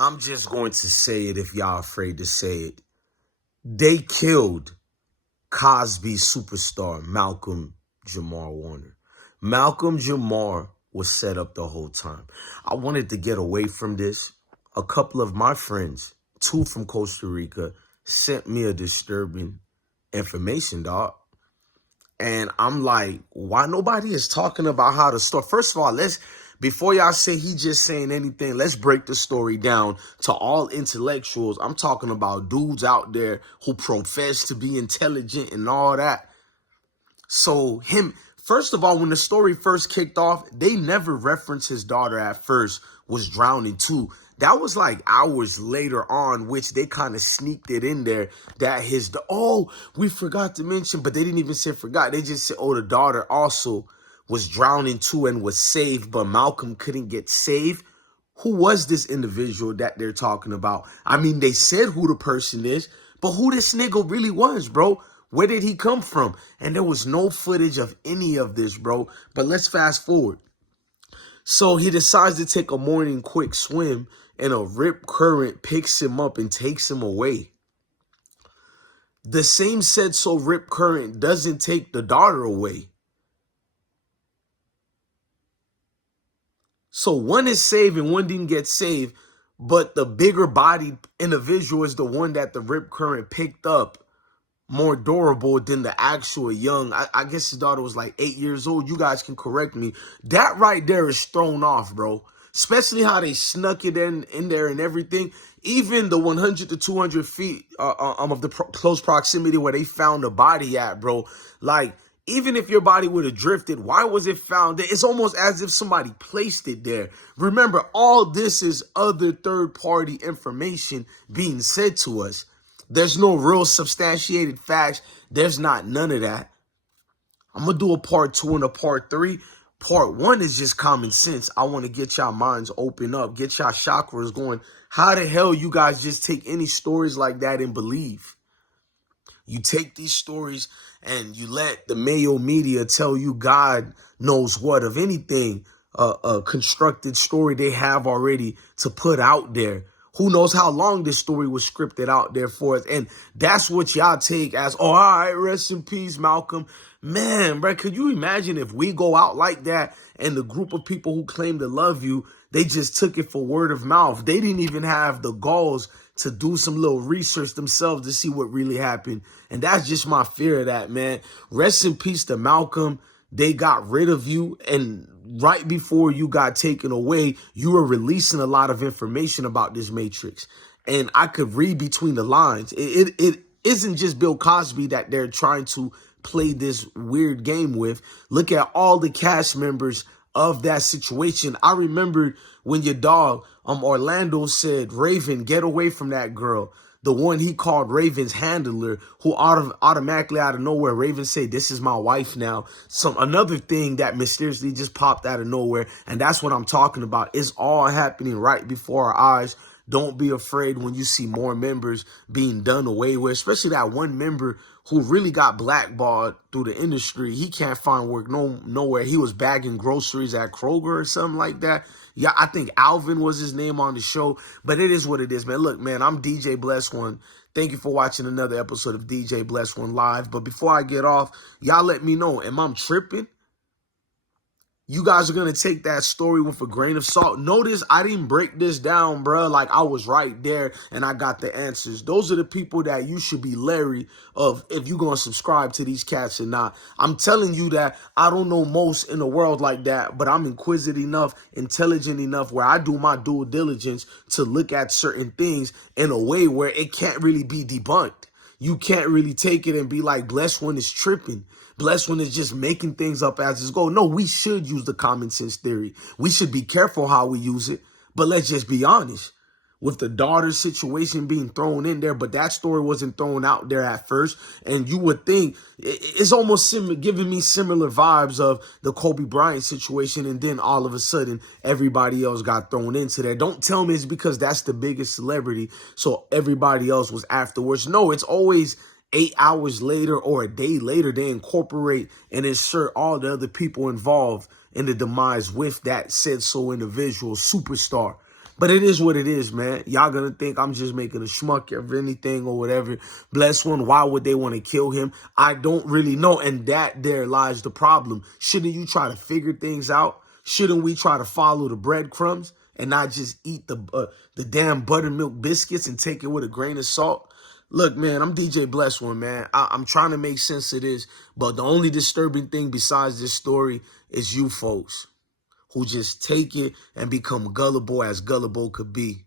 I'm just going to say it if y'all afraid to say it. They killed Cosby superstar Malcolm Jamar Warner. Malcolm Jamar was set up the whole time. I wanted to get away from this. A couple of my friends, two from Costa Rica, sent me a disturbing information, dog. And I'm like, why nobody is talking about how the story? First of all, before y'all say he just saying anything, let's break the story down to all intellectuals. I'm talking about dudes out there who profess to be intelligent and all that. So first of all, when the story first kicked off, they never referenced his daughter at first was drowning too. That was like hours later on, which they kind of sneaked it in there that we forgot to mention, but they didn't even say forgot. They just said, oh, the daughter also was drowning too and was saved, but Malcolm couldn't get saved. Who was this individual that they're talking about? I mean, they said who the person is, but who this nigga really was, bro? Where did he come from? And there was no footage of any of this, bro. But let's fast forward. So he decides to take a morning quick swim, and a rip current picks him up and takes him away. The same said so rip current doesn't take the daughter away. So one is saved and one didn't get saved, but the bigger bodied individual is the one that the rip current picked up, more durable than the actual young. I guess his daughter was like 8 years old. You guys can correct me. That right there is thrown off, bro. Especially how they snuck it in there and everything. Even the 100 to 200 feet of the close proximity where they found the body at, bro. Like, even if your body would have drifted, why was it found there? It's almost as if somebody placed it there. Remember, all this is other third-party information being said to us. There's no real substantiated facts. There's not none of that. I'm going to do a part 2 and a part 3. Part 1 is just common sense. I want to get y'all minds open up, get y'all chakras going. How the hell you guys just take any stories like that and believe? You take these stories and you let the Mayo media tell you God knows what of anything, a constructed story they have already to put out there. Who knows how long this story was scripted out there for us. And that's what y'all take as, oh, all right, rest in peace, Malcolm. Man, bro, could you imagine if we go out like that and the group of people who claim to love you, they just took it for word of mouth. They didn't even have the galls to do some little research themselves to see what really happened. And that's just my fear of that, man. Rest in peace to Malcolm. They got rid of you, and right before you got taken away, you were releasing a lot of information about this Matrix. And I could read between the lines. It isn't just Bill Cosby that they're trying to play this weird game with. Look at all the cast members of that situation. I remember when your dog, Orlando, said, Raven, get away from that girl. The one he called Raven's handler, who automatically out of nowhere, Raven said, this is my wife now. Another thing that mysteriously just popped out of nowhere. And that's what I'm talking about. It's all happening right before our eyes. Don't be afraid when you see more members being done away with, especially that one member who really got blackballed through the industry. He can't find work nowhere. He was bagging groceries at Kroger or something like that. Yeah, I think Alvin was his name on the show, but it is what it is, man. Look, man, I'm DJ Bless One. Thank you for watching another episode of DJ Bless One Live. But before I get off, y'all let me know, am I tripping? You guys are going to take that story with a grain of salt. Notice I didn't break this down, bro. Like I was right there and I got the answers. Those are the people that you should be leery of if you're going to subscribe to these cats or not. I'm telling you that I don't know most in the world like that, but I'm inquisitive enough, intelligent enough where I do my due diligence to look at certain things in a way where it can't really be debunked. You can't really take it and be like, Blessed One is tripping. Blessed One is just making things up as it's go. No, we should use the common sense theory. We should be careful how we use it. But let's just be honest. With the daughter situation being thrown in there, but that story wasn't thrown out there at first. And you would think it's almost giving me similar vibes of the Kobe Bryant situation. And then all of a sudden, everybody else got thrown into there. Don't tell me it's because that's the biggest celebrity, so everybody else was afterwards. No, it's always 8 hours later or a day later, they incorporate and insert all the other people involved in the demise with that said so individual superstar. But it is what it is, man. Y'all gonna think I'm just making a schmuck of anything or whatever. Bless one, why would they want to kill him? I don't really know. And that there lies the problem. Shouldn't you try to figure things out? Shouldn't we try to follow the breadcrumbs and not just eat the damn buttermilk biscuits and take it with a grain of salt? Look, man, I'm DJ Bless One, man. I'm trying to make sense of this, but the only disturbing thing besides this story is you folks who just take it and become gullible as gullible could be.